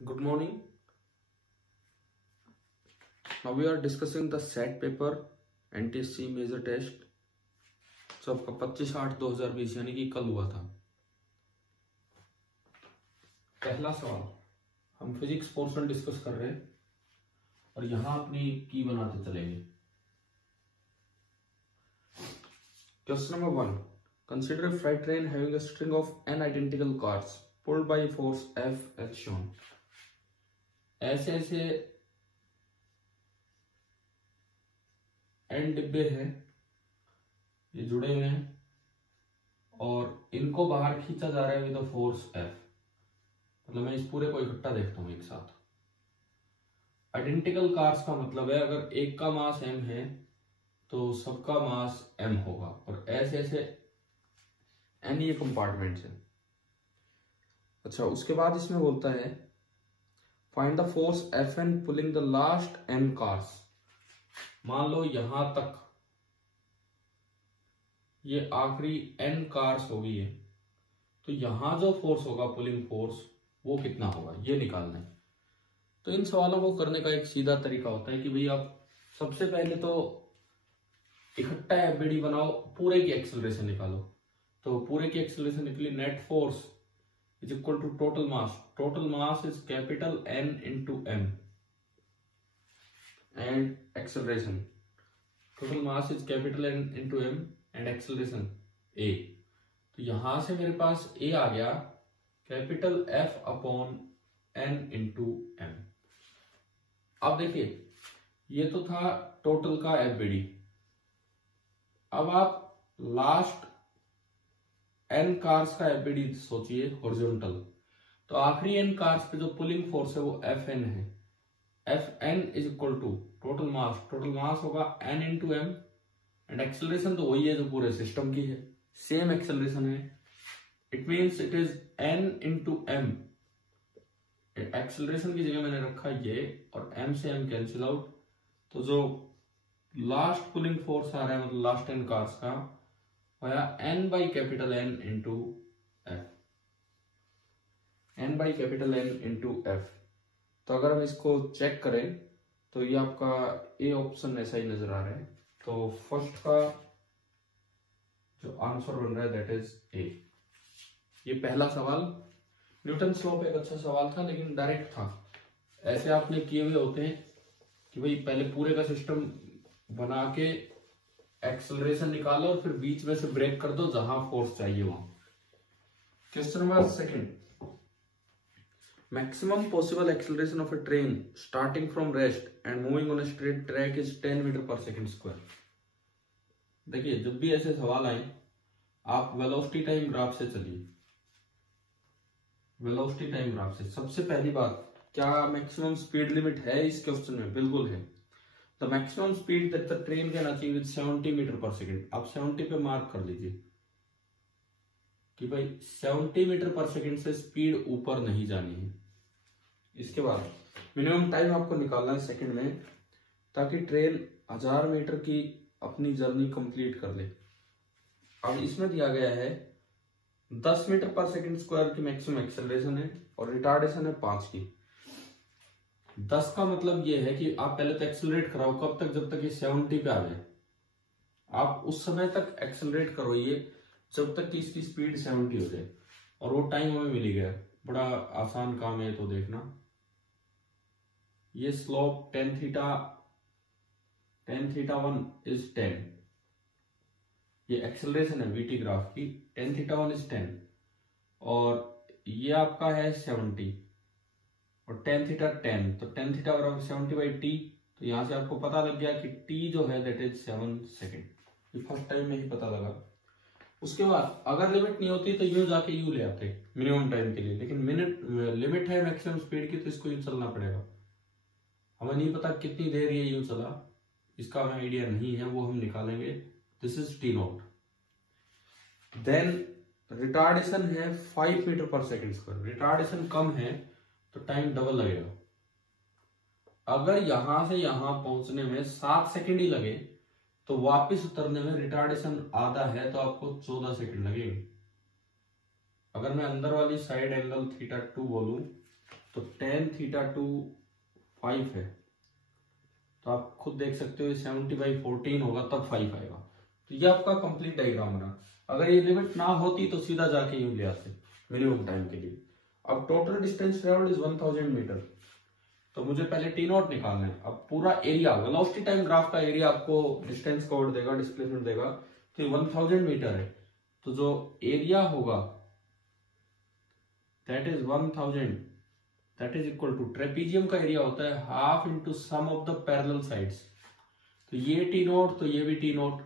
Good morning. Now we are discussing the SAT paper NTSC major test जो आपका 25/8/2020 यानी कि कल हुआ था। पहला सवाल हम फिजिक्स पोर्शन डिस्कस कर रहे हैं और यहां अपनी की बनाते चलेंगे। Question number 1, consider a freight train having a string of n identical cars pulled by force F as shown। ऐसे n डिब्बे हैं, ये जुड़े हुए हैं और इनको बाहर खींचा जा रहा है विद फोर्स F। मतलब मैं इस पूरे को इकट्ठा देखता हूं एक साथ। आइडेंटिकल कार्स का मतलब है अगर एक का मास m है तो सबका मास m होगा और ऐसे n ये कंपार्टमेंट्स है। अच्छा, उसके बाद इसमें बोलता है find the force Fn pulling the last n cars. मान लो यहां तक ये आखिरी n कार्स होगी है, तो यहां जो फोर्स होगा पुलिंग फोर्स वो कितना होगा ये निकालना है। तो इन सवालों को करने का एक सीधा तरीका होता है कि भाई आप सबसे पहले तो इकट्ठा एफबीडी बनाओ, पूरे की एक्सेलरेशन निकालो। तो पूरे की एक्सेलरेशन निकली net force is equal to total mass. Total mass is capital N into M and acceleration. Total mass is capital N into M and acceleration A। तो यहां से मेरे पास A आ गया capital F upon N into M। अब देखिए ये तो था टोटल का एफबीडी। अब आप लास्ट n कार्स का एफबीडी सोचिए हॉरिजॉन्टल। तो आखिरी n कार्स पे जो पुलिंग फोर्स है वो Fn है। Fn is equal to total mass. Total mass होगा n into M and acceleration तो वही है जो पूरे सिस्टम की है, सेम एक्सेलरेशन है। It means it is n into M। Acceleration की जगह मैंने रखा ये और M से M कैंसिल आउट। तो जो लास्ट पुलिंग फोर्स आ रहा है मतलब लास्ट n कार्स का वह n by capital N into F। n by capital N into F। तो अगर हम इसको चेक करें तो ये आपका ए ऑप्शन ऐसा ही नजर आ रहा है। तो फर्स्ट का जो आंसर बन रहा है दैट इज ए। ये पहला सवाल न्यूटन लॉ पे एक अच्छा सवाल था लेकिन डायरेक्ट था। ऐसे आपने किए हुए होते हैं कि भाई पहले पूरे का सिस्टम बना के एक्सेलरेशन निकालो और फिर बीच में से ब्रेक कर दो जहां फोर्स चाहिए वहां। Question number 2, maximum possible acceleration of a train starting from rest and moving on a straight track is 10 metre per second square. देखिए जब भी ऐसे सवाल आए आप वेलोसिटी टाइम ग्राफ से चलिए। वेलोसिटी टाइम ग्राफ से सबसे पहली बात, क्या मैक्सिमम स्पीड लिमिट है इस क्वेश्चन में? बिल्कुल है। The maximum speed that the train can achieve is 70 metre per second. आप 70 पे मार्क कर लीजिए कि भाई 70 मीटर पर सेकंड से स्पीड ऊपर नहीं जानी है। इसके बाद मिनिमम टाइम आपको निकालना है सेकंड में ताकि ट्रेन 1000 मीटर की अपनी जर्नी कंप्लीट कर ले। अब इसमें दिया गया है 10 मीटर पर सेकंड स्क्वायर की मैक्सिमम एक्सेलरेशन है और रिटार्डेशन है 5 की। 10 का मतलब ये है कि आप पहले तो एक्सेलरेट कराओ कब तक, जब तक ये 70 पे आ जाए। आप उस समय तक एक्सेलरेट करो ये जब तक कि इसकी स्पीड 70 हो जाए और वो टाइम हमें मिल गया। बड़ा आसान काम है। तो देखना ये स्लोप tan θ1 इज 10। ये एक्सेलरेशन है वीटी ग्राफ की। tan θ1 इज 10 और ये आपका है 70 और tan θ 10। तो tan θ बराबर 70 बाई t। तो यहां से आपको पता लग गया कि t जो है दैट इज 7 सेकेंड। ये फर्स्ट टाइम में ही पता लगा। उसके बाद अगर लिमिट नहीं होती तो यूं जाके यूं ले आते मिनिमम टाइम के लिए, लेकिन मिनट लिमिट है मैक्सिमम स्पीड की तो इसको यूं चलना पड़ेगा। हमें नहीं पता कितनी देर ये यूं चला, इसका हमें आइडिया नहीं है, वो हम निकालेंगे। This is t0। Then retardation है 5 मीटर पर सेकेंड स्क्वायर। रिटार्डेशन कम है तो टाइम डबल लगेगा। अगर यहां से यहां पहुंचने में 7 सेकंड ही लगे तो वापस उतरने में रिटार्डेशन आधा है तो आपको 14 सेकंड लगेंगे। अगर मैं अंदर वाली साइड एंगल θ2 बोलूं तो tan थीटा टू 5 है, तो आप खुद देख सकते हो 70/14 होगा तब 5 आएगा। तो ये आपका कंप्लीट डायग्राम बना। अगर ये लिमिट ना होती तो सीधा जाके यूं ले आते मिनिमम टाइम के लिए। अब total distance travelled is 1000 metre, तो मुझे पहले टी नॉट निकालना है। अब पूरा एरिया वेलोसिटी टाइम ग्राफ का एरिया आपको डिस्टेंस कवर्ड देगा, डिस्प्लेसमेंट देगा, तो 1000 मीटर है, तो जो एरिया होगा that is 1000, that is equal to, trapezium का एरिया होता है half into sum of the parallel sides, तो ये टी नोट तो ये भी टी नोट,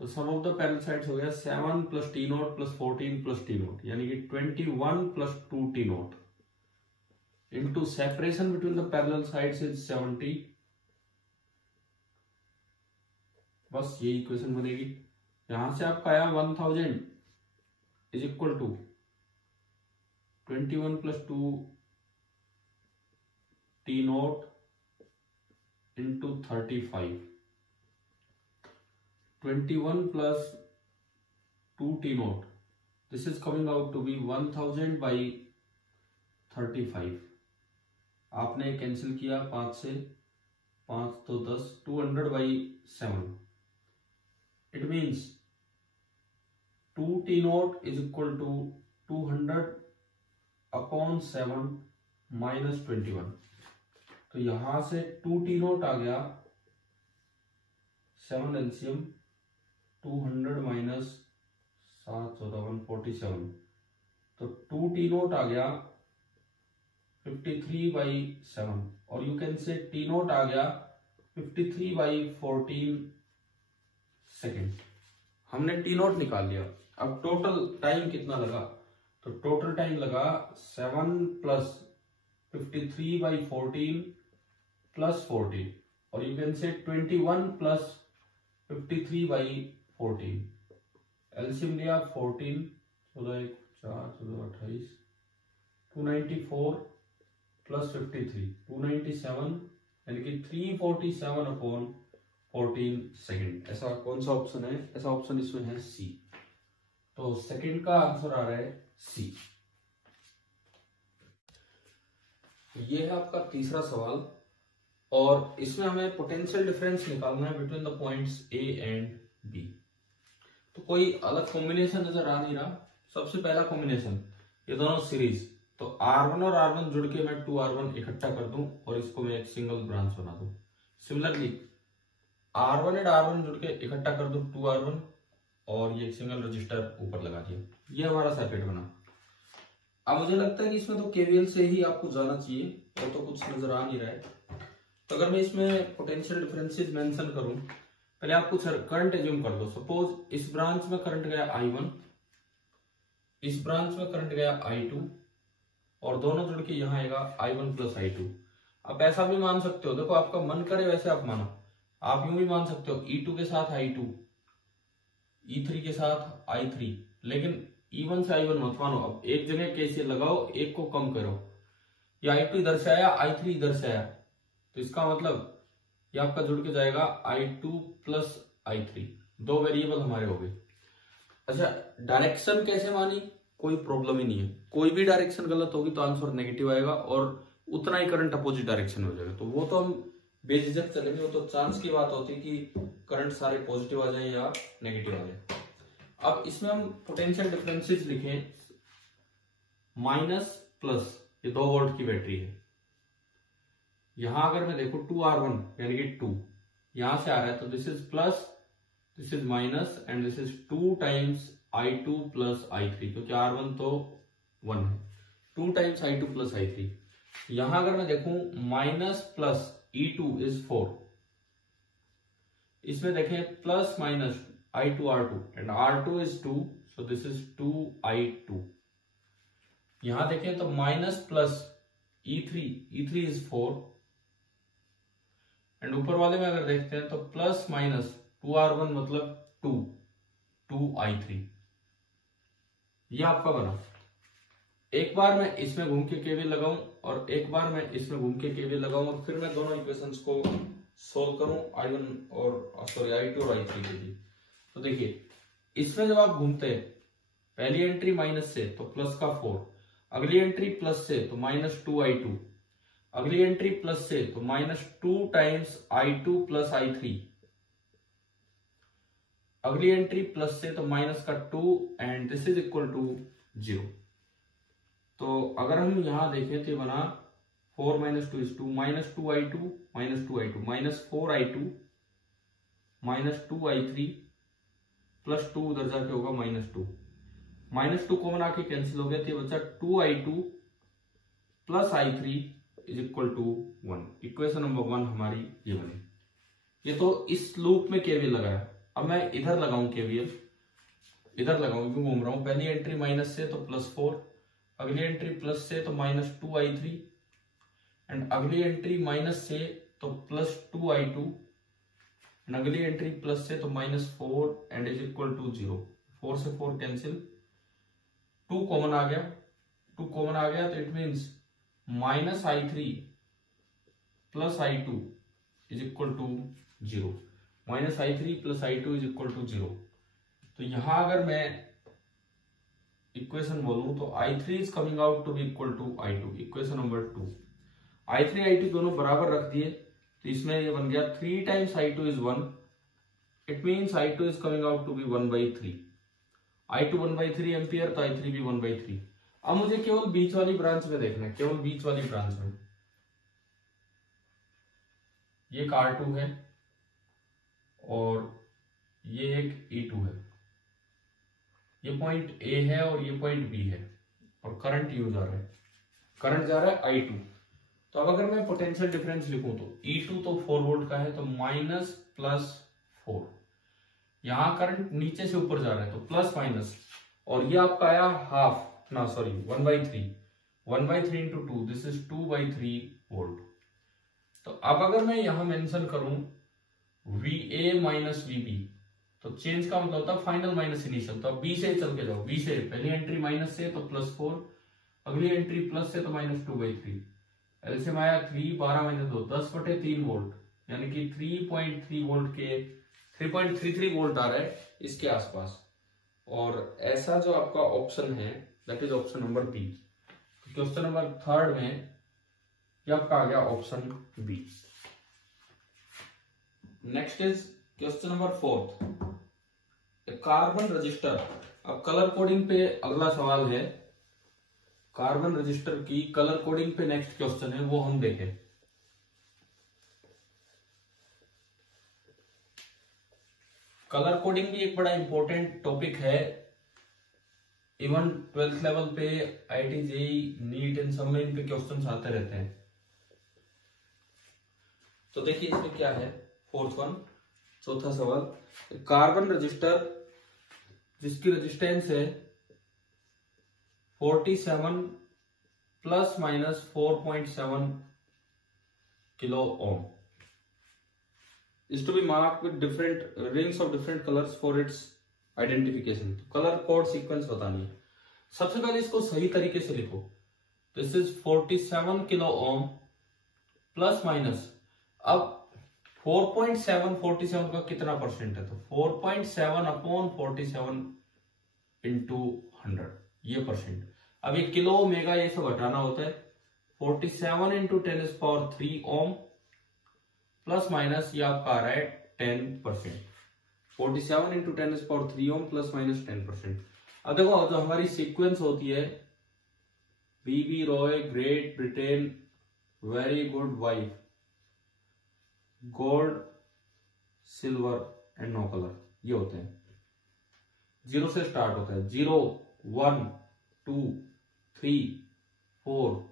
तो सम ऑफ द पैरेलल साइड्स हो गया 7 plus T note plus 14 plus T note, यानी कि 21 plus 2 t naught into separation between the parallel sides is 70। बस ये इक्वेशन बनेगी। यहां से आपका आया 1000 is equal to 21 plus 2 t naught into 35, 21 plus 2 t naught, this is coming out to be 1000/35। आपने कैंसिल किया 5 से, 5 तो 10, 200/7। It means 2 t naught is equal to 200/7 minus 21। तो यहां से 2 टी नोट आ गया 7 एलसीएम 200 माइनस 7 14 147, तो 2 टी नोट आ गया 53/7, और you can say T note आ गया 53/14 सेकेंड। हमने टी नोट निकाल लिया। अब टोटल टाइम कितना लगा, तो टोटल टाइम लगा 7 प्लस 53/14 प्लस 14, और यू कैन से 21 प्लस 53/14। एलसीएम लिया 14, 14 4 14 28, 294 प्लस 53 297, यानी कि 347/14 सेकेंड। ऐसा कौन सा ऑप्शन है, ऐसा ऑप्शन इसमें है सी। तो सेकेंड का आंसर आ रहा है सी। ये है आपका तीसरा सवाल, और इसमें हमें पोटेंशियल डिफरेंस निकालना है between the points a and b. तो कोई अलग कॉम्बिनेशन नजर आ नहीं रहा। सबसे पहला कॉम्बिनेशन, ये दोनों सीरीज, तो R1 और R1 जुड़ के मैं 2R1 इकट्ठा कर दूं और इसको मैं एक सिंगल ब्रांच बना दूं। सिमिलरली R1 एंड R1 जुड़ के इकट्ठा कर दूं 2R1, और ये सिंगल रजिस्टर ऊपर लगा दिया। ये हमारा सर्किट बना। अब मुझे लगता है कि इसमें तो केवीएल से ही आपको जाना चाहिए, और तो कुछ नजर आ नहीं रहा है। तो अगर मैं इसमें पोटेंशियल डिफरेंसेस मेंशन करूं, पहले आप कुछ करंट एज्यूम कर दो। सपोज इस ब्रांच में करंट गया I1, इस ब्रांच में करंट गया I2, और दोनों जुड़ के यहाँ आएगा I1 प्लस I2। आप ऐसा भी मान सकते हो, देखो आपका मन करे वैसे आप मानो। आप यूं भी मान सकते हो E2 के साथ I2, E3 के साथ I3, लेकिन E1 से I1 मत मानो। अब एक जगह कैसे लगाओ, एक को कम करो। ये I2 इधर से आया, I3 इधर से आया, तो इसका मतलब ये आपका जुड़ के जाएगा I2 प्लस I3। दो वेरिएबल हमारे हो गए। अच्छा, डायरेक्शन कैसे मानी, कोई प्रॉब्लम ही नहीं है। कोई भी डायरेक्शन गलत होगी तो आंसर नेगेटिव आएगा, और उतना ही करंट अपोजिट डायरेक्शन में हो जाएगा। तो वो तो हम बेझिझक चलेंगे, वो तो चांस की बात होती है कि करंट सारे पॉजिटिव आ जाए या नेगेटिव आ जाए। अब इसमें हम पोटेंशियल डिफरेंसेस लिखें, माइनस प्लस, ये 2 वोल्ट की बैटरी है। यहां अगर मैं देखू 2R1 यानी कि 2 यहां से आ रहा है, तो this is plus, this is minus, and this is 2 times I2 plus I3, क्योंकि R1 तो 1 है। 2 टाइम्स I2 प्लस I3। यहां अगर मैं देखूं माइनस प्लस E2 इज 4, इसमें देखें plus minus I2 R2, and R2 is 2, so this is 2I2। यहां देखें तो minus plus E3 is 4, and ऊपर वाले में अगर देखते हैं तो प्लस माइनस 2R1 मतलब 2I3। ये आपका बना। एक बार मैं इसमें घूम के केवीएल लगाऊं, और एक बार मैं इसमें घूम के केवीएल लगाऊं, और फिर मैं दोनों इक्वेशंस को सोल्व करूं I1 और I2 और I3 के लिए। तो देखिए, इसमें जब आप घूमते हैं, पहली एंट्री माइनस से तो प्लस का 4, अगली एंट्री प्लस से तो -2i2, अगली एंट्री प्लस से तो -2 टाइम्स i2 प्लस i3, अगली एंट्री प्लस से तो -2 and this is equal to 0। तो अगर हम यहां देखें तो बना 4 - 2 is 2, -2i2 -2i2 -4i2 -2i3 plus 2 उधर जाके होगा -2, -2 कॉमन आके कैंसिल हो गया तो ये बचा 2i2 plus i3 is equal to 1। Equation number 1 हमारी ये बनी। ये तो इस लूप में केवीएल लगाया। अब मैं इधर लगाऊं केवीएल, इधर लगाऊं, क्यों घूम रहा हूं। पहली एंट्री माइनस से तो +4, अगली एंट्री प्लस से तो -2i3 एंड अगली एंट्री माइनस से तो +2i2 एंड अगली एंट्री प्लस से तो -4 एंड इज इक्वल टू 0। 4 से 4 कैंसिल, 2 कॉमन आ गया, 2 कॉमन आ गया तो it means -i3 plus i2 is equal to 0, -i3 plus i2 is equal to 0। तो यहां अगर मैं इक्वेशन बोलूं तो i3 is coming out to be equal to i2, equation number 2। i3 i2 दोनों बराबर रख दिए तो इसमें ये बन गया 3 times i2 is 1, it means i2 is coming out to be 1/3, i2 1/3 ampere तो i3 भी 1/3। अब मुझे केवल बीच वाली ब्रांच में देखना है, केवल बीच वाली ब्रांच में। ये एक R2 है और ये एक E2 है, ये पॉइंट A है और ये पॉइंट B है और करंट यू जा रहा है, करंट जा रहा है I2। तो अब अगर मैं पोटेंशियल डिफरेंस लिखूं तो E2 तो 4 वोल्ट का है तो -+4, यहां करंट नीचे से ऊपर जा रहा है तो प्लस माइनस, और ये आपका आया हाफ, ना sorry 1/3, 1/3 into 2 this is 2/3 volt. तो अब अगर मैं यहां मेंशन करूं VA माइनस VB तो चेंज का मतलब होता है फाइनल माइनस इनिशियल। तो अब B से चल के जाओ, B से पहली एंट्री माइनस से तो +4, अगली एंट्री प्लस से तो -2/3, एलसीएम आया 3, 12 - 2 10/3 वोल्ट, यानी कि 3.3 वोल्ट के 3.33 वोल्ट आ रहा है इसके आसपास। और ऐसा जो आपका ऑप्शन है that is option number b. Question number 3 में ये आपका आ गया option b. Next is question number 4, carbon resistor. अब कलर कोडिंग पे अगला सवाल है, कार्बन रजिस्टर की कलर कोडिंग पे नेक्स्ट क्वेश्चन है, वो हम देखें। कलर कोडिंग भी एक बड़ा इंपॉर्टेंट टॉपिक है, इवन 12th लेवल पे IIT JEE नीट इन सब में इन पे क्वेश्चंस आते रहते हैं। तो देखिए इसमें क्या है, 4th वन, चौथा सवाल, कार्बन रजिस्टर जिसकी रेजिस्टेंस है 47 ± 4.7 kilo ohm is to be marked with different rings of different colors for its identification। Colour code sequence बतानी है। सबसे पहले इसको सही तरीके से लिखो, this is 47 kilo ohm plus minus, अब 4.7 47 का कितना परसेंट है, तो 4.7/47 इंटू 100 ये परसेंट। अब ये किलो मेगा ये सब हटाना होता है, 47 इंटू 10³ ओम प्लस माइनस ये आपका आ रहा है 10%, 47 इंटू 10³ ओम प्लस माइनस 10%। अब देखो जो हमारी सीक्वेंस होती है, BB Roy, Great Britain, very good wife, gold, silver and no colour, ये होते हैं। 0 से स्टार्ट होता है, 0 1 2 3 4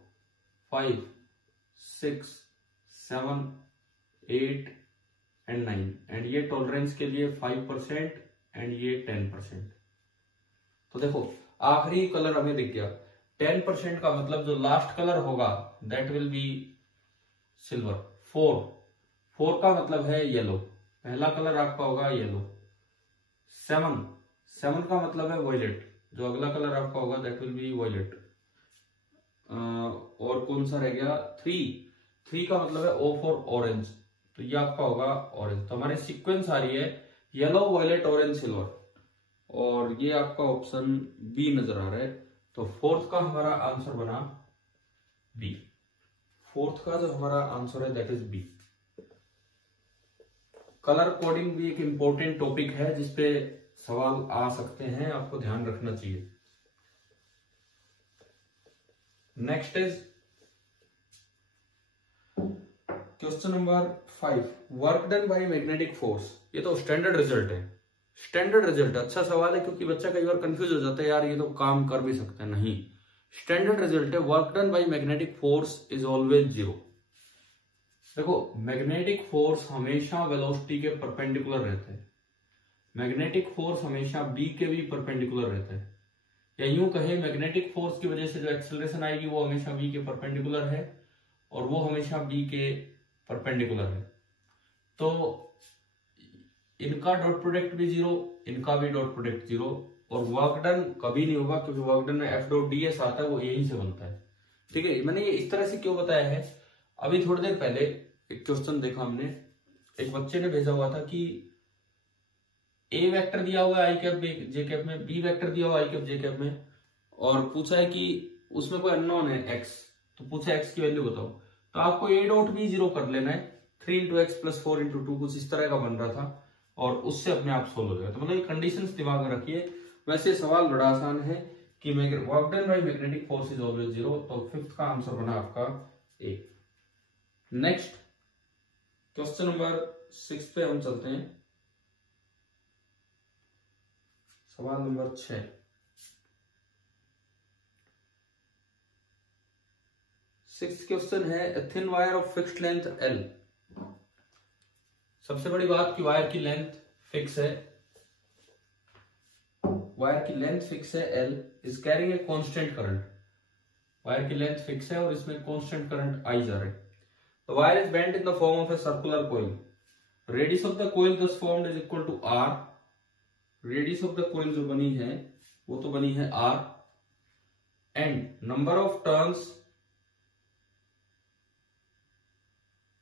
5 6 7 8 एंड 9 एंड ये टॉलरेंस के लिए 5% एंड ये 10%। तो देखो आखिरी कलर हमें दिख गया, 10% का मतलब जो लास्ट कलर होगा दैट विल बी सिल्वर। 4 का मतलब है येलो, पहला कलर आपका होगा येलो। 7 का मतलब है वॉयलेट, जो अगला कलर आपका होगा दैट विल बी वॉयलेट। और कौन सा रह गया, 3 का मतलब है O फॉर ऑरेंज, तो ये आपका होगा ऑरेंज। तो हमारी सीक्वेंस आ रही है येलो, वॉयलेट, ऑरेंज, सिल्वर, और ये आपका ऑप्शन बी नजर आ रहा है। तो फोर्थ का हमारा आंसर बना बी। फोर्थ का जो हमारा आंसर है that is b. Colour coding भी एक इंपॉर्टेंट टॉपिक है जिसपे सवाल आ सकते हैं, आपको ध्यान रखना चाहिए। Next is question number 5, work done by magnetic force. ये तो स्टैंडर्ड रिजल्ट है, स्टैंडर्ड रिजल्ट अच्छा सवाल है, क्योंकि बच्चा कई बार कंफ्यूज हो जाता है, यार ये तो काम कर भी सकते हैं। नहीं, स्टैंडर्ड रिजल्ट है, work done by magnetic force is always 0। देखो, मैग्नेटिक फोर्स हमेशा वेलोसिटी के परपेंडिकुलर रहता है। मैग्नेटिक फोर्स हमेशा बी के भी परपेंडिकुलर रहता है, या यूं कहे मैग्नेटिक फोर्स की वजह से जो एक्सेलरेशन आएगी वो हमेशा बी के परपेंडिकुलर है, और वो हमेशा बी के परपेंडिकुलर है। तो इनका डॉट प्रोडक्ट भी 0, इनका भी डॉट प्रोडक्ट 0, और वर्क डन कभी नहीं होगा, क्योंकि वर्क डन में एफ डॉट डी एस आता है, वो यहीं से बनता है। ठीक है, मैंने ये इस तरह से क्यों बताया है, अभी थोड़ी देर पहले एक क्वेश्चन देखा हमने, एक बच्चे ने भेजा हुआ था कि ए वेक्टर दिया हुआ है आई कैप जे कैप में, बी वेक्टर दिया हुआ आई कैप जे कैप में, और पूछा है कि उसमें कोई अननोन है एक्स, तो पूछा एक्स की वैल्यू बताओ। तो आपको ए डॉट भी 0 कर लेना है, 3 इंटू एक्स प्लस 4 इंटू 2 कुछ इस तरह का बन रहा था, और उससे अपने आप सोल्व हो जाएगा। तो मतलब ये कंडीशंस दिमाग में रखिए। वैसे सवाल बड़ा आसान है कि work done by magnetic force is always 0, तो फिफ्थ का आंसर बना आपका ए। नेक्स्ट क्वेश्चन नंबर 6 पे हम चलते हैं, सवाल नंबर 6। सिक्स्थ क्वेश्चन है, a thin wire of fixed length l. सबसे बड़ी बात कि वायर की लेंथ फिक्स है, वायर की लेंथ फिक्स है l, is carrying a constant current. Wire की लेंथ फिक्स है और इसमें कांस्टेंट करंट आई जा रहा है। The wire is bent in the form of a circular coil. Radius of the coil thus formed is equal to r. Radius of the coil जो बनी है वो तो बनी है r, and number of turns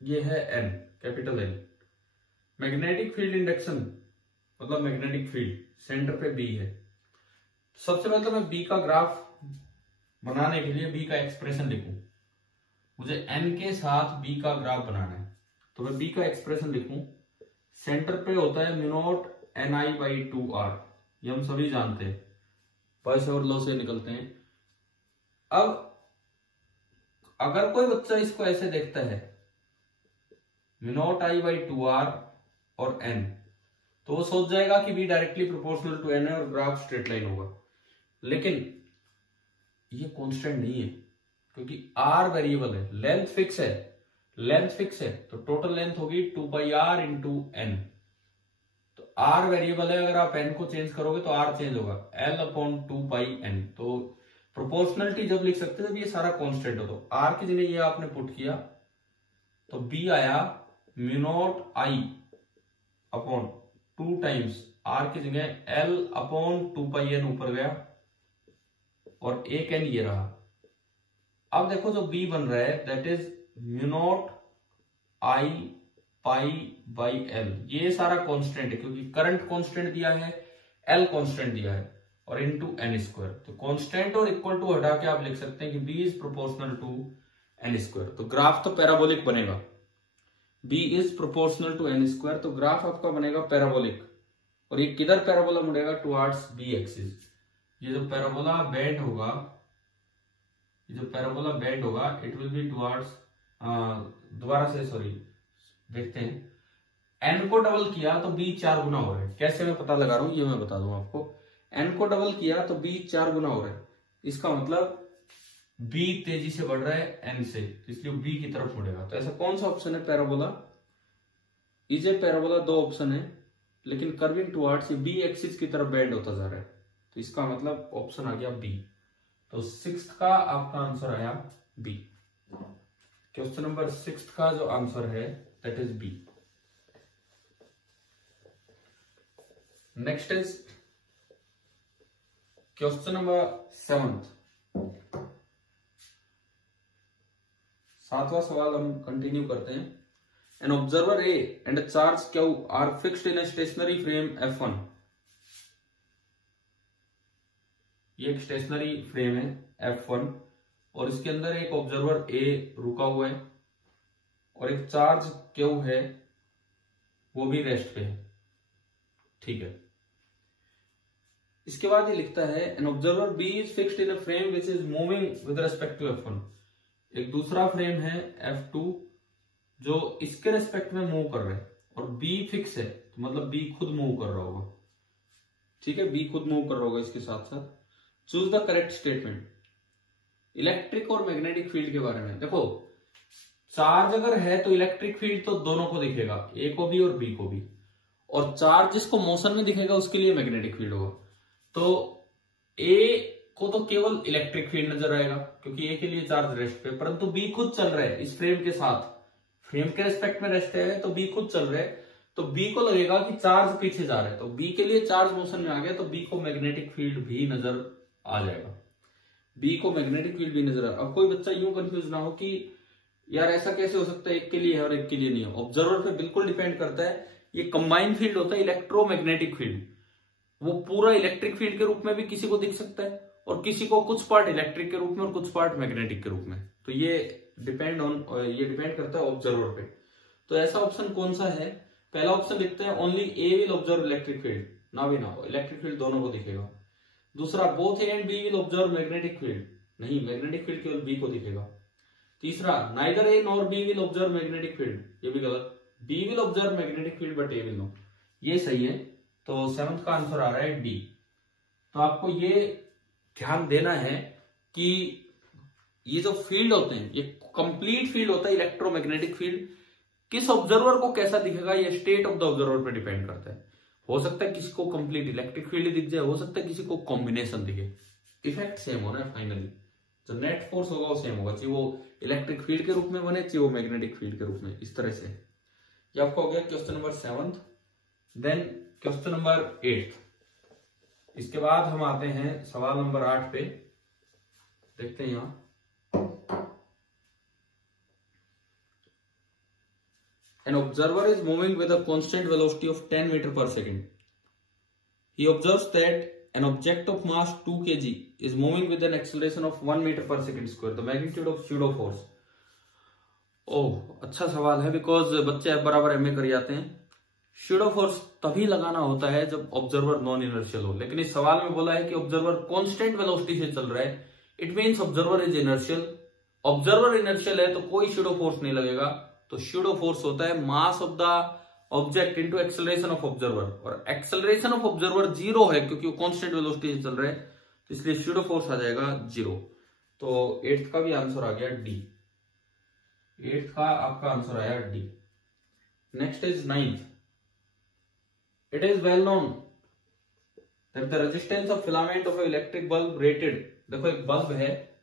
ये है n, capital n. Magnetic field induction मतलब मैग्नेटिक फील्ड सेंटर पे बी है। सबसे पहले तो मैं बी का ग्राफ बनाने के लिए बी का एक्सप्रेशन लिखूं, मुझे एन के साथ बी का ग्राफ बनाना है, तो मैं बी का एक्सप्रेशन लिखूं। सेंटर पे होता है mu not an I by 2r, ये हम सभी जानते हैं, पाइथागोरस और लॉ से निकलते हैं। अब अगर कोई बच्चा इसको ऐसे देखता है mu not I by 2r और n, तो वो सोच जाएगा कि b directly proportional to n है और ग्राफ स्ट्रेट लाइन होगा। लेकिन ये कांस्टेंट नहीं है, क्योंकि r वेरिएबल है, लेंथ फिक्स है, लेंथ फिक्स है, तो टोटल लेंथ होगी 2 पाई r इंटू n। तो r वेरिएबल है, अगर आप n को चेंज करोगे तो r चेंज होगा, l अपॉन 2 पाई n। तो प्रोपोर्शनलिटी जब लिख सकते हैं जब ये सारा कांस्टेंट हो, तो r की जगह ये आपने पुट किया तो b आया mu not I upon 2 times r की जगह l अपॉन 2 पाई n ऊपर गया, और एक n ये रहा। अब देखो जो b बन रहा है that is mu not I pi by L. ये सारा कांस्टेंट है, क्योंकि करंट कांस्टेंट दिया है, एल कांस्टेंट दिया है, और इनटू एन स्क्वायर। तो कांस्टेंट और इक्वल टू हटा के आप लिख सकते हैं कि b is proportional to N square. तो ग्राफ तो पैराबोलिक बनेगा, b is proportional to N square, तो ग्राफ आपका बनेगा पैराबोलिक। और ये किधर पैराबोला मुड़ेगा? Towards b axis. ये जो पैराबोला बेंड होगा, ये जो पैराबोला बेंड होगा इट विल बी टुवर्ड्स, दोबारा से सॉरी देखते हैं। n को डबल किया तो b 4 गुना हो रहा है। कैसे मैं पता लगा रहा हूं ये मैं बता दूं आपको। n को डबल किया तो b 4 गुना हो रहा है, इसका मतलब b तेजी से बढ़ रहा है n से, इसलिए b की तरफ मुड़ेगा। तो ऐसा कौन सा ऑप्शन है? Parabola is a parabola. दो ऑप्शन है, लेकिन कर्विंग टुवर्ड्स b एक्सिस की तरफ बेंड होता जा रहा है, तो इसका मतलब ऑप्शन आ गया b। तो 6th का आपका आंसर आया b। क्वेश्चन नंबर 6 का जो आंसर है that is b. Next is question number 7th। 7वां सवाल हम कंटिन्यू करते हैं। An observer a and charge Q are fixed in a stationary frame F1। ये एक स्टेशनरी फ्रेम है F1 और इसके अंदर एक ऑब्जर्वर A रुका हुआ है और एक चार्ज Q है, वो भी रेस्ट पे है। ठीक है, इसके बाद ये लिखता है an observer B is fixed in a frame which is moving with respect to F1। एक दूसरा फ्रेम है F2 जो इसके रेस्पेक्ट में मूव कर रहा है और B फिक्स है, तो मतलब B खुद मूव कर रहा होगा। ठीक है, B खुद मूव कर रहा होगा इसके साथ साथ। Choose the correct statement. Electric और मैग्नेटिक फील्ड के बारे में देखो, चार्ज अगर है तो इलेक्ट्रिक फील्ड तो दोनों को दिखेगा, A को भी और B को भी, और चार्ज जिसको मोशन में दिखेगा उसके लिए मैग्नेटिक फील्ड होगा। तो A को तो केवल इलेक्ट्रिक फील्ड नजर आएगा क्योंकि A के लिए चार्ज रेस्ट पे, परंतु B खुद चल रहा है इस फ्रेम के साथ, फ्रेम के रेस्पेक्ट में रेस्ट है तो B खुद चल रहा है, तो B को लगेगा कि चार्ज पीछे जा रहा है, तो B के लिए चार्ज मोशन में आ गया, तो B को मैग्नेटिक फील्ड भी नजर आ जाएगा। B को मैग्नेटिक फील्ड भी नजर आ। अब कोई बच्चा यूं कंफ्यूज ना हो कि यार ऐसा कैसे हो सकता है, एक के लिए है और एक के लिए नहीं है। ऑब्जर्वर पे बिल्कुल डिपेंड करता है, ये कंबाइंड फील्ड होता है इलेक्ट्रोमैग्नेटिक फील्ड, वो पूरा इलेक्ट्रिक फील्ड के रूप में भी किसी को दिख सकता है और किसी को कुछ पार्ट इलेक्ट्रिक के रूप में और कुछ पार्ट मैग्नेटिक के रूप में। तो ये डिपेंड करता है ऑब्जर्वर पे। तो ऐसा ऑप्शन कौन सा है? पहला ऑप्शन लिखते हैं only A will observe electric field, ना भी ना इलेक्ट्रिक फील्ड दोनों को दिखेगा। दूसरा both A and B will observe magnetic field, नहीं मैग्नेटिक फील्ड केवल बी को दिखेगा। तीसरा neither A nor B will observe magnetic field, ये भी गलत, B will observe magnetic field but A will not, ये सही है। तो 7th का आंसर आ रहा है डी। तो आपको ये ध्यान देना है कि ये जो फील्ड होते हैं ये कंप्लीट फील्ड होता है इलेक्ट्रोमैग्नेटिक फील्ड, किस ऑब्जर्वर को कैसा दिखेगा ये स्टेट ऑफ द ऑब्जर्वर पर डिपेंड करता है। हो सकता है किसी को कंप्लीट इलेक्ट्रिक फील्ड दिख जाए, हो सकता है किसी को कॉम्बिनेशन दिखे, इफेक्ट सेम होना है फाइनली, जो नेट फोर्स होगा वो सेम होगा, चाहे वो इलेक्ट्रिक फील्ड के रूप में बने चाहे वो मैग्नेटिक फील्ड के रूप में। इस तरह से ये आपका हो गया question number 7। Then question number 8। इसके बाद हम आते हैं सवाल नंबर 8 पे, देखते हैं यहां। An observer is moving with a constant velocity of 10 meter per second. He observes that an object of mass 2 kg is moving with an acceleration of 1 meter per second square. The magnitude of pseudo force. ओह अच्छा सवाल है, because बच्चे F बराबर ma कर जाते हैं। Pseudo force तभी लगाना होता है जब ऑब्जर्वर नॉन इनर्शियल हो, लेकिन इस सवाल में बोला है कि ऑब्जर्वर कांस्टेंट वेलोसिटी से चल रहा है, it means observer is inertial. Observer inertial है तो कोई स्यूडो फोर्स नहीं लगेगा, तो स्यूडो फोर्स होता है mass of the object into acceleration of observer, और एक्सेलरेशन ऑफ ऑब्जर्वर 0 है क्योंकि वो कांस्टेंट वेलोसिटी से चल रहा है, तो इसलिए स्यूडो फोर्स आ जाएगा 0। तो 8th का भी आंसर आ गया डी। 8th का आपका आंसर आया D. Next is 9th। It is well known that the resistance of filament of an electric bulb rated, देखो एक बल्ब है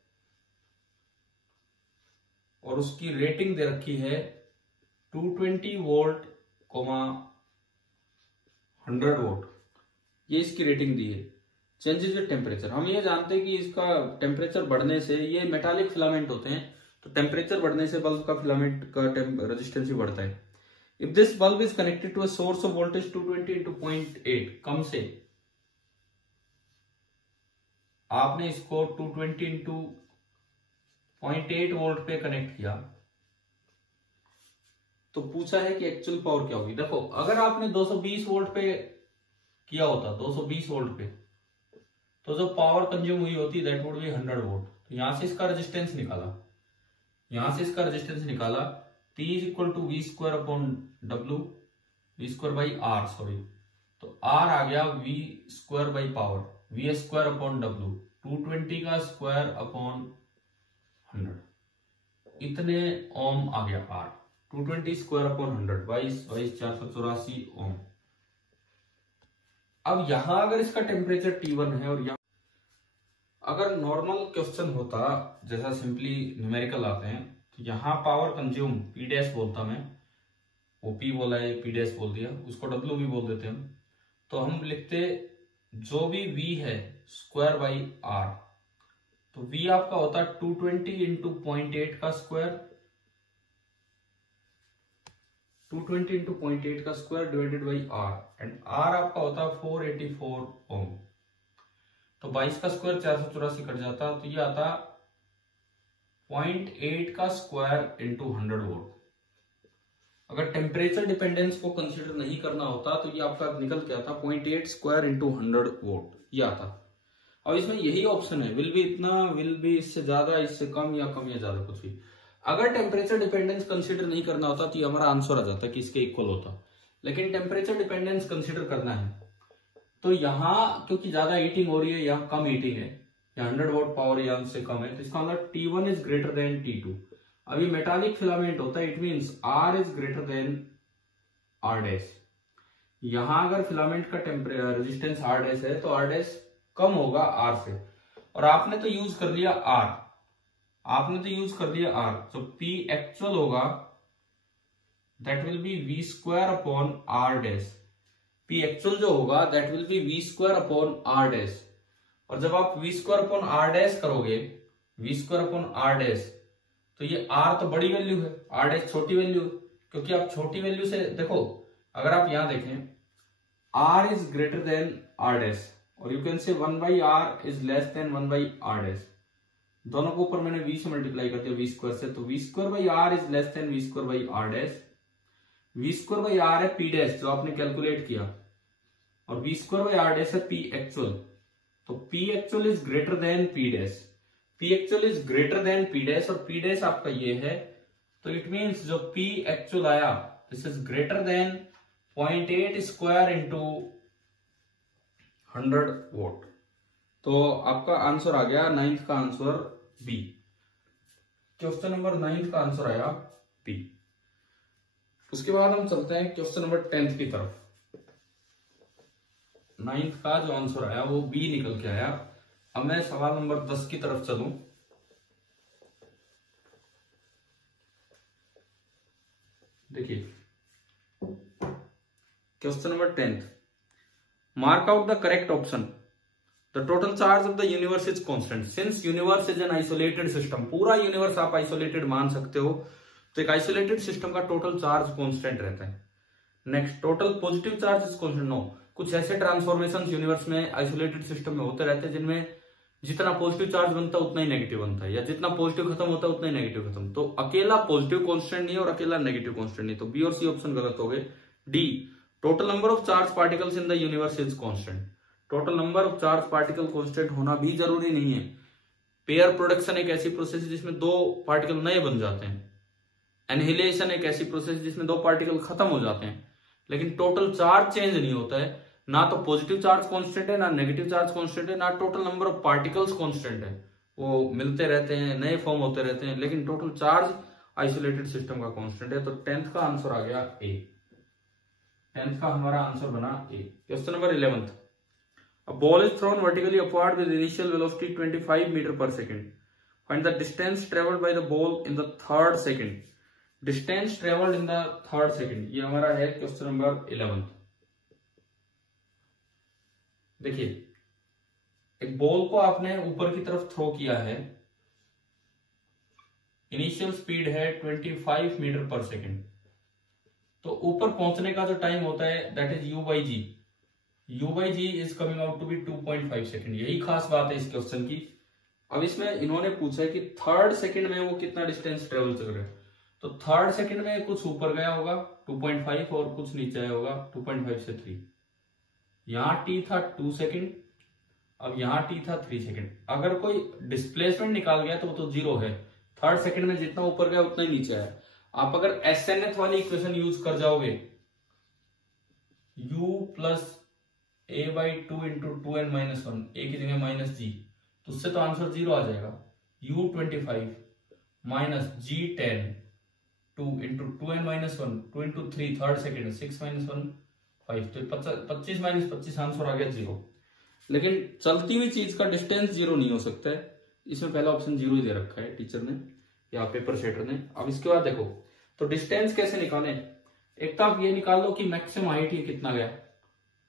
और उसकी रेटिंग दे रखी है 220 वोल्ट 100 वोल्ट, ये इसकी रेटिंग दी है। चेंजेस विद टेम्परेचर, हम ये जानते हैं कि इसका टेम्परेचर बढ़ने से, ये मेटालिक फिलामेंट होते हैं तो टेम्परेचर बढ़ने से बल्ब का फिलामेंट का रेजिस्टेंस भी बढ़ता है। If this bulb is connected to a source of voltage 220 into 0.8, कम से आपने इसको 220 into 0.8 वोल्ट पे कनेक्ट किया, तो पूछा है कि एक्चुअल पावर क्या होगी। देखो अगर आपने 220 वोल्ट पे किया होता, 220 वोल्ट पे, तो जो पावर कंज्यूम हुई होती दैट वुड बी 100 वोल्ट। तो यहां से इसका रेजिस्टेंस निकाला, T is equal to V square upon W, V square by R, sorry, तो R आ गया V square by power, V square upon W, 220 का स्क्वायर अपॉन 100, इतने ओम आ गया R, 220 स्क्वायर अपॉन 100, 22 484 ओम। अब यहां अगर इसका टेम्परेचर T1 है और यहां अगर नॉर्मल क्वेश्चन होता, जैसा सिंपली न्यूमेरिकल आते हैं, तो यहां पावर कंज्यूम P डैश बोलता मैं, वो P बोला है P डैश बोल दिया, उसको W भी बोल देते हम, तो हम लिखते जो भी V है स्क्वायर बाई R, तो V आपका होता 220 इंटू 0.8 का स्क्वायर, 220 इंटू 0.8 का square divided by R, and R आपका होता 484 ओम। तो 22 का स्क्वायर 484 कट जाता, तो ये आता 0.8 का स्क्वायर इंटू 100 वोल्ट। अगर टेम्परेचर डिपेंडेंस को कंसीडर नहीं करना होता तो ये आपका निकल के आता 0.8 स्क्वायर इंटू 100 वोल्ट, ये आता। अब इसमें यही ऑप्शन है, विल बी इतना, विल बी इससे ज्यादा, इससे कम या ज्यादा, कुछ भी। अगर टेम्परेचर डिपेंडेंस कंसीडर नहीं करना होता तो ये हमारा आंसर आ जाता कि इसके इक्वल होता, लेकिन टेम्परेचर डिपेंडेंस कंसीडर करना है। तो यहाँ क्योंकि ज्यादा हीटिंग हो रही है, यहाँ कम हीटिंग है, यहाँ 100 वोल्ट पावर यहाँ से कम है, तो इसका मतलब T1 is greater then T2। अभी मेटालिक फिलामेंट होता है, it means R is greater than R dash. यहां अगर फिलामेंट का रेजिस्टेंस R डैश है तो R डैश कम होगा R से, और आपने तो यूज कर लिया R, तो P एक्चुअल होगा that will be V square upon R dash. P actual जो होगा that will be V square upon R dash, और जब आप V square upon R dash करोगे, V square upon R dash, तो ये R तो बड़ी वैल्यू है, R डैश छोटी वैल्यू है, क्योंकि आप छोटी वैल्यू से देखो, अगर आप यहां देखें R is greater than R dash, और you can say 1/R is less than 1/R dash. दोनों को ऊपर मैंने V से मल्टीप्लाई कर दिया V स्क्वायर से, तो V square by R is less than V square by R dash. V square by R है P डैश जो आपने कैलकुलेट किया, और V square by R dash है P एक्चुअल, तो P actual is greater then P dash, P actual is greater then P dash, और P dash आपका ये है, तो इट मींस जो P एक्चुअल आया this is greater then 0.8 square into 100 volt. तो आपका आंसर आ गया 9th का आंसर बी। क्वेश्चन नंबर 9 का आंसर आया बी। उसके बाद हम चलते हैं क्वेश्चन नंबर 10 की तरफ। 9th का जो आंसर आया वो बी निकल के आया। अब मैं सवाल नंबर 10 की तरफ चलूं। देखिए question number 10, mark out the correct option. The total charge of the universe is constant since universe is an isolated system. पूरा यूनिवर्स आप आइसोलेटेड मान सकते हो, तो एक आइसोलेटेड सिस्टम का टोटल चार्ज कांस्टेंट रहता है। Next, total positive charge is constant. No, कुछ ऐसे ट्रांसफॉर्मेशन यूनिवर्स में आइसोलेटेड सिस्टम में होते रहते हैं जिनमें जितना पॉजिटिव चार्ज बनता है उतना ही नेगेटिव बनता है, या जितना पॉजिटिव खत्म होता है उतना ही नेगेटिव खत्म। तो अकेला पॉजिटिव कांस्टेंट नहीं है और अकेला नेगेटिव कांस्टेंट नहीं, तो बी और सी ऑप्शन गलत हो गए। D, total number of charge particles in the universe is constant. Total number of charge particle constant होना भी जरूरी नहीं है। पेयर प्रोडक्शन एक ऐसी प्रोसेस है जिसमें दो पार्टिकल नए बन जाते हैं। एनहिलेशन एक ऐसी प्रोसेस जिसमें दो पार्टिकल खत्म हो जाते हैं, लेकिन टोटल चार्ज चेंज नहीं होता है। ना तो पॉजिटिव चार्ज कांस्टेंट है, ना नेगेटिव चार्ज कांस्टेंट है, ना total number of particles constant है। वो मिलते रहते हैं, नए फॉर्म होते रहते हैं, लेकिन टोटल चार्ज आइसोलेटेड सिस्टम का कांस्टेंट है। तो 10th का आंसर आ गया ए। 10th का हमारा आंसर बना A. Question number 11, a ball is thrown vertically upward with initial velocity 25 meter per second. Find the distance traveled by the ball in the third second. Distance traveled in the third second, ये हमारा है question number 11। देखिए, एक ball को आपने ऊपर की तरफ थ्रो किया है, इनिशियल स्पीड है 25 मीटर पर सेकेंड। तो ऊपर पहुंचने का जो टाइम होता है that is u by g। u by g is coming out to be 2.5 second. यही खास बात है इस क्वेश्चन की। अब इसमें इन्होंने पूछा है कि थर्ड सेकेंड में वो कितना डिस्टेंस ट्रेवल कर रहा है। तो थर्ड सेकेंड में कुछ ऊपर गया होगा 2.5 और कुछ नीचे आया होगा 2.5 से 3। यहां t था 2 सेकेंड, अब यहां t था 3 सेकेंड। अगर कोई डिस्प्लेसमेंट निकाल गया तो वो तो 0 है। थर्ड सेकेंड में जितना ऊपर गया उतना ही नीचे आया। आप अगर SNF वाली इक्वेशन यूज कर जाओगे, u plus a by 2 into 2n minus 1, a की जगह माइनस g, तो उससे तो आंसर 0 आ जाएगा। u 25 minus g 10, 2 into 2n minus 1, 2 into 3 third second, 6 minus 1 5, तो 25 माइनस 25 आंसर आ गया 0। लेकिन चलती हुई चीज का डिस्टेंस 0 नहीं हो सकता है। इसमें पहला ऑप्शन 0 ही दे रखा है टीचर ने या पेपर सेटर ने। अब इसके बाद देखो, तो डिस्टेंस कैसे निकालें। एक तो आप ये निकाल लो कि मैक्सिमम हाइट ये कितना गया,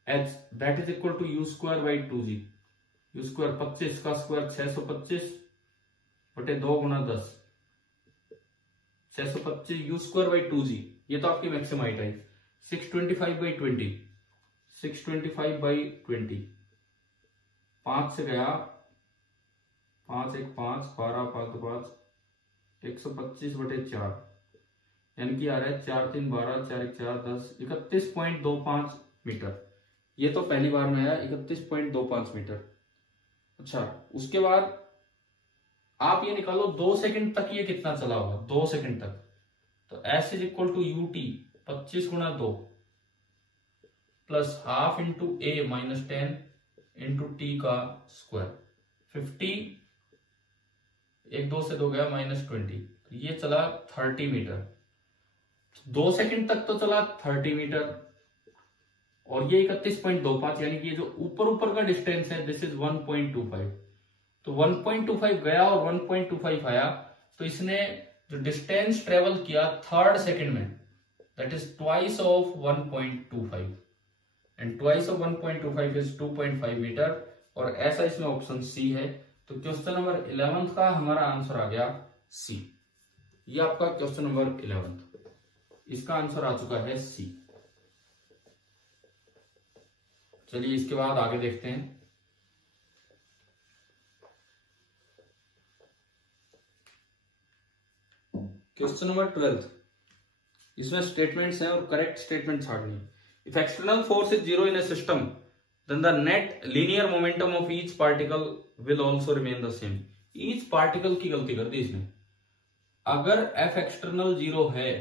h that is equal to u square by 2g। u square 25 का स्क्वायर 625 बटे 2 गुना 10, 625 u स्क्वायर बाई 2g। ये तो आपकी maximum height I. 625 by 20, 625 by 20 5 से गया 5 1 5 12 5 5 125/4 यानी कि आ रहा है 4 3 12 4 1 4 10 31.25 मीटर। ये तो पहली बार में आया 31.25 मीटर। अच्छा, उसके बाद आप ये निकालो 2 सेकंड तक ये कितना चला होगा 2 सेकंड तक। तो S is equal to UT 25 गुणा 2 plus half into A minus 10 into T का स्क्वायर 50 1 2 से 2 गया -20। तो ये चला 30 मीटर। 2 सेकंड तक तो चला 30 मीटर और ये 31.25 यानी कि ये जो ऊपर का डिस्टेंस है दिस इज 1.25। तो 1.25 गया और 1.25 आया, तो इसने जो डिस्टेंस ट्रेवल किया 3rd सेकंड में that is twice of 1.25 and twice of 1.25 is 2.5 metre और ऐसा इसमें ऑप्शन सी है। तो क्वेश्चन नंबर 11 का हमारा आंसर आ गया सी। ये आपका क्वेश्चन नंबर 11, इसका आंसर आ चुका है सी। चलिए इसके बाद आगे देखते हैं। क्वेश्चन नंबर 12, इसमें स्टेटमेंट्स हैं और करेक्ट स्टेटमेंट छाड़नी। If external force is 0 in a system then the net linear momentum of each particle will also remain the same। each particle की गलती कर दी इसमें। अगर F external 0 है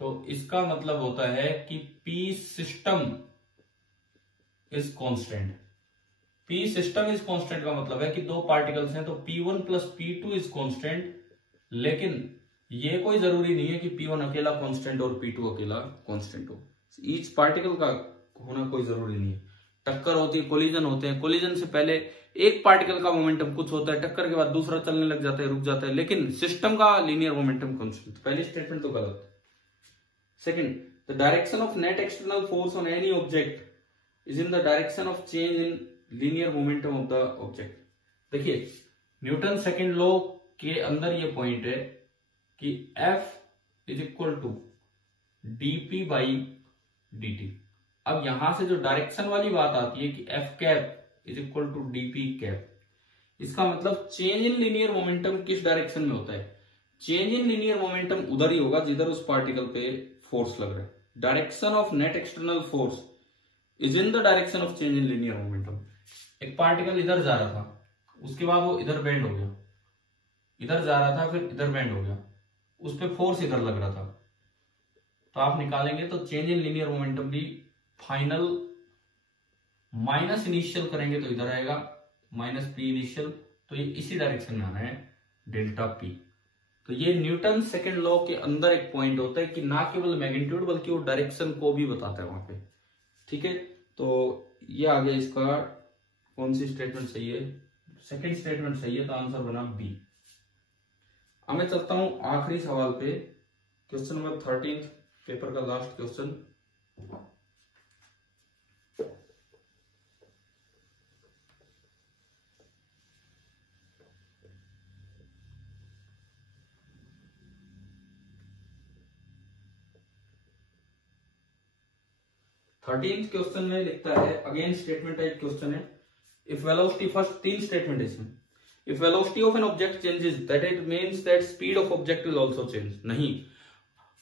तो इसका मतलब होता है कि P system is constant। P system is constant का मतलब है कि 2 पार्टिकल्स हैं तो P1 plus P2 is constant, लेकिन ये कोई जरूरी नहीं है कि P1 अकेला कांस्टेंट और P2 अकेला कांस्टेंट हो। ईच पार्टिकल का होना कोई जरूरी नहीं है। टक्कर होती है, कोलिजन होते हैं, कोलिजन से पहले एक पार्टिकल का मोमेंटम कुछ होता है, टक्कर के बाद दूसरा चलने लग जाता है, रुक जाता है, लेकिन सिस्टम का लीनियर मोमेंटम कांस्टेंट। पहली स्टेटमेंट तो गलत। Second, the direction of net external force on any object is in the direction of change in linear momentum of the object. देखिए न्यूटन सेकंड लॉ के अंदर ये पॉइंट है कि F is equal to dP by dt। अब यहां से जो डायरेक्शन वाली बात आती है कि F cap is equal to dP cap, इसका मतलब चेंज इन लीनियर मोमेंटम किस डायरेक्शन में होता है। चेंज इन लीनियर मोमेंटम उधर ही होगा जिधर उस पार्टिकल पे फोर्स लग रहा है। Direction of net external force is in the direction of change in linear momentum. एक पार्टिकल इधर जा रहा था, उसके बाद वो इधर बेंड हो गया, इधर जा रहा था फिर इधर बेंड हो गया, उस पर फोर्स इधर लग रहा था। तो आप निकालेंगे तो चेंज इन लीनियर मोमेंटम भी फाइनल माइनस इनिशियल करेंगे तो इधर आएगा माइनस पी इनिशियल, तो ये इसी डायरेक्शन में आना है डेल्टा पी। तो ये न्यूटन सेकंड लॉ के अंदर एक पॉइंट होता है कि ना केवल मैग्नीट्यूड बल्कि वो डायरेक्शन को भी बताता है वहां पे। ठीक है, तो ये आ गया इसका कौन सी स्टेटमेंट सही है, सेकंड स्टेटमेंट सही है, तो आंसर बना बी। अब मैं चलता हूं आखिरी सवाल पे, क्वेश्चन नंबर 13 पेपर का लास्ट क्वेश्चन। थर्टींथ क्वेश्चन में लिखता है, अगेन स्टेटमेंट टाइप क्वेश्चन है। इफ वेलोसिटी, फर्स्ट 3 स्टेटमेंट है इसमें। If velocity of an object changes that it means that speed of object will also change. नहीं,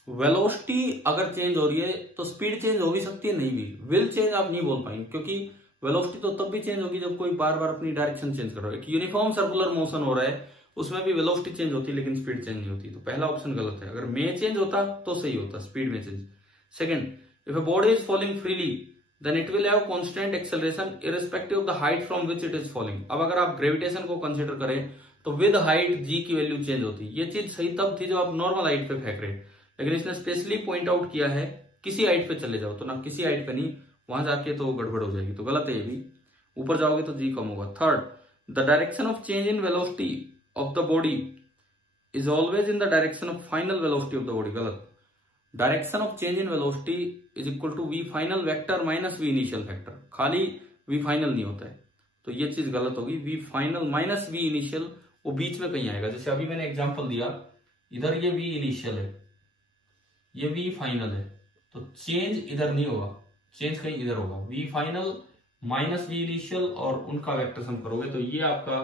velocity अगर change हो रही है तो स्पीड चेंज हो भी सकती है, नहीं भी। विल चेंज आप नहीं बोल पाएंगे क्योंकि वेलोसिटी तो तब भी चेंज होगी जब कोई बार बार अपनी डायरेक्शन चेंज कर रहा है। एक यूनिफॉर्म सर्कुलर मोशन हो रहा है उसमें भी वेलोसिटी चेंज होती है लेकिन स्पीड चेंज नहीं होती। तो पहला ऑप्शन गलत है। अगर में चेंज होता तो सही होता, स्पीड में change. Second, if a body is falling freely then it will have constant acceleration irrespective of the height from which it is falling। अब अगर आप ग्रेविटेशन को कंसीडर करें तो विद हाइट g की वैल्यू चेंज होती है। ये चीज सही तब थी जब आप नॉर्मल हाइट पे फेंक रहे, लेकिन इसने स्पेशली पॉइंट आउट किया है किसी हाइट पे चले जाओ, तो ना किसी हाइट पे नहीं, वहां जाके तो गड़बड़ हो जाएगी, तो गलत है ये भी। ऊपर जाओगे तो g कम होगा। Third, the direction of change in velocity of the body is always in the direction of final velocity of the body. गलत। Direction of change in velocity is equal to v final vector minus we initial vector. खाली v final नहीं होता है, तो ये चीज गलत होगी। V final minus we initial वो बीच में कहीं आएगा। जैसे अभी मैंने एग्जांपल दिया, इधर ये वी इनिशियल है, ये वी फाइनल है, तो चेंज इधर नहीं होगा, चेंज कहीं इधर होगा। V final minus we initial और उनका वेक्टर सम करोगे तो ये आपका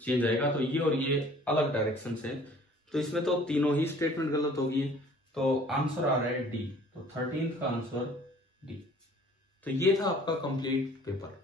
चेंज आएगा। तो ये और ये अलग डायरेक्शन से, तो इसमें तो तीनों ही स्टेटमेंट गलत होगी। तो आंसर आ रहा है डी। तो 13th का आंसर डी। तो ये था आपका कंप्लीट पेपर।